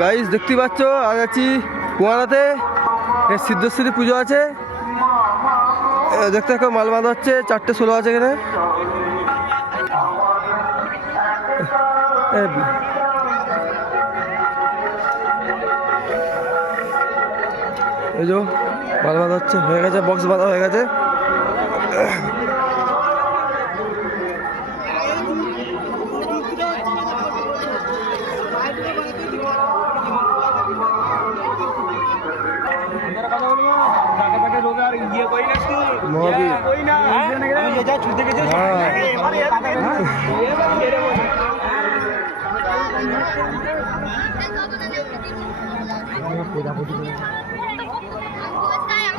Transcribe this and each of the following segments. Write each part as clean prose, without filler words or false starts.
Guys দেখতে পাচ্ছ আজ আছি কুয়ারাতে, সিদ্ধেশ্বরী পুজো আছে। দেখতে থাকো, মাল বাঁধা হচ্ছে, 4:16 আছে এখানে। এই যে মাল বাঁধা হচ্ছে, হয়ে গেছে, বক্স বাঁধা হয়ে গেছে।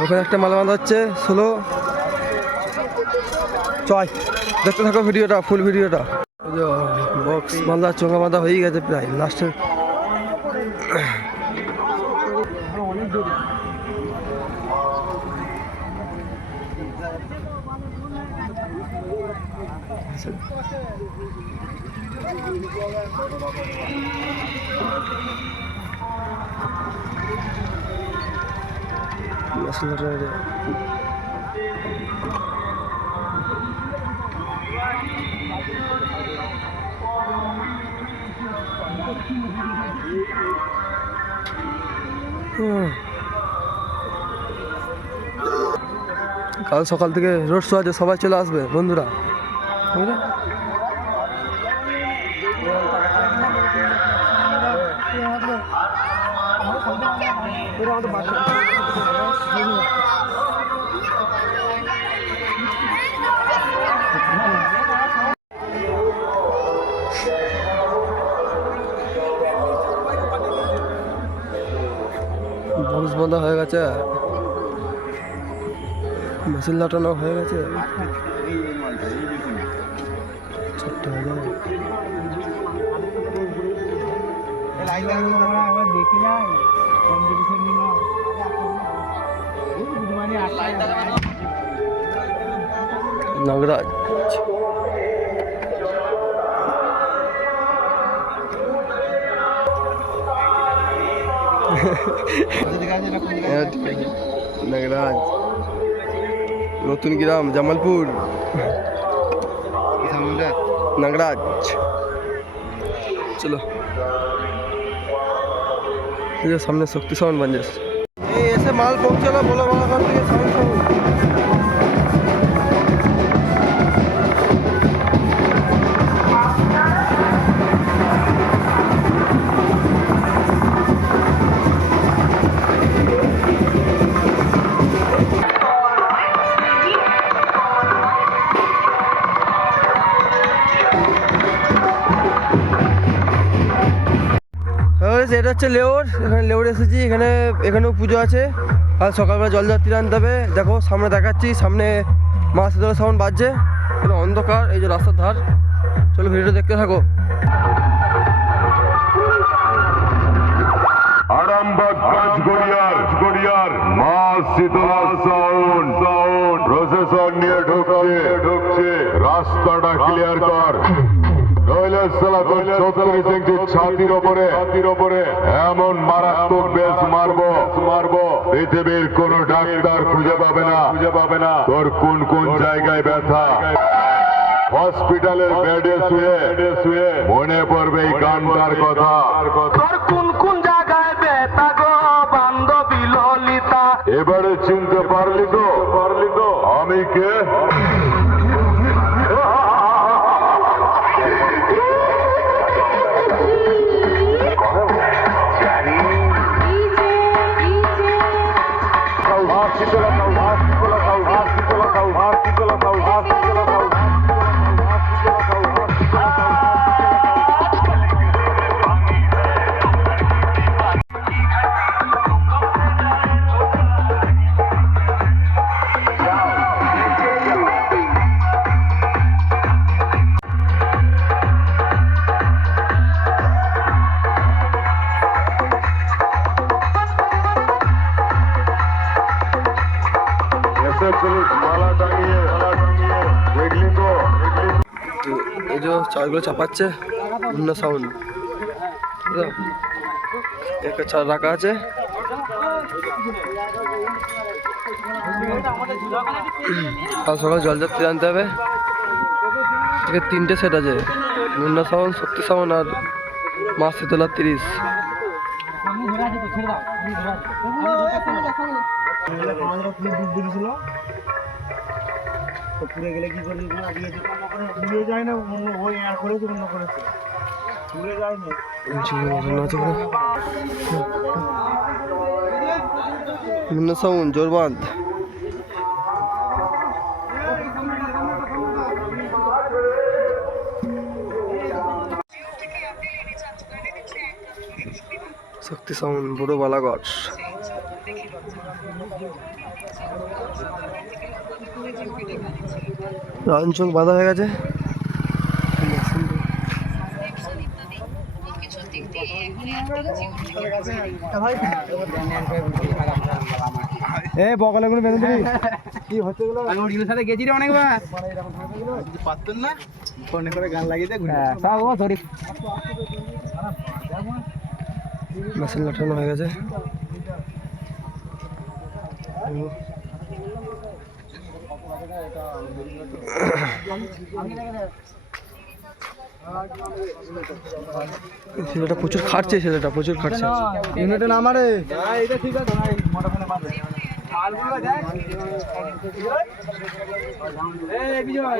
ওখানে একটা মাল বাঁধা হচ্ছে 16। চয় দেখতে থাকো ভিডিওটা, ফুল ভিডিওটা। বক্স বাঁধা, চোঙা বাঁধা হয়ে গেছে প্রায় লাস্টের। কাল সকাল থেকে রোড শো আছে, সবাই চলে আসবে বন্ধুরা, বুঝলে? বক্স বাঁধা হয়ে গেছে, মেশিন লাটানো হয়ে গেছে। নাগরাজ নাগরাজ, নতুন গ্রাম, জামালপুর, নাগরাজ। চলো সামনে শক্তি সাউন্ড বাঞ্জেস এই এসে মাল পৌঁছালো, বলো বালাঘাট থেকে সাউন্ড সাউন্ড। এটা হচ্ছে লেওর, এখানে লেওর এসেছি, এখানেও পুজো আছে। আর সকালবেলা জলযাত্রী আনতে হবে। দেখো সামনে দেখাচ্ছি, সামনে মা শীতলা সাউন্ড বাজছে, এটা অন্ধকার, এই যে রাস্তার ধার। চলো ভিডিওটা দেখতে থাকো। আরামবাগ গড়িয়ার মা শীতলা সাউন্ড প্রসেসর নিয়ে ঢুকছে, রাস্তাটা ক্লিয়ার কর, নইলে সালা তোর 34 ইঞ্চি ছাতির ওপরে এমন মারাত্মক বেশ মারবো পৃথিবীর কোন ডাক্তার খুঁজে পাবে না তোর কোন জায়গায় ব্যথা। হসপিটালের বেডে শুয়ে মনে পড়বে এই গানটার কথা। তোর কোন জায়গায় ব্যথা গো বান্ধবী ললিতা। এবারে চিনতে পারলি তো আমি কে? এই যে চারগুলো চাপাচ্ছে, সাউন্ড একটা ছাড় রাখা আছে। কাল সকালে জলযাত্রী আনতে হবে। থেকে 3টে সেট আছে, মুন্না সাউন্ড, শক্তি সাউন্ড আর মা শীতলা 30। পুড়ে গেলে কি করবি? পুড়ে যায় না, ওই আর করেছে, অন্য করেছে, পুড়ে যায় না। মুন্না সাউন্ড জোরবান্ধ। শক্তি সাউন্ড বড় বালাগড়। রাঞ্চল বাঁধা হয়ে গেছে। বগলে গুলো বেঁধে দিবি। কি হচ্ছে গুলো? আমি ওর সাথে গেছি রে অনেকবার। পারতেন না ফোনে করে গান লাগিয়ে দে। সব ও ধরি মেশিন লাটানো হয়ে গেছে। ছেলেটা প্রচুর খাটছে, ছেলেটা প্রচুর খাটছে। ইউনিটে নাম আরে এটা ঠিক আছে। মোটা ফোনে বাঁধে মালগুলো দেখ। এই বিজয়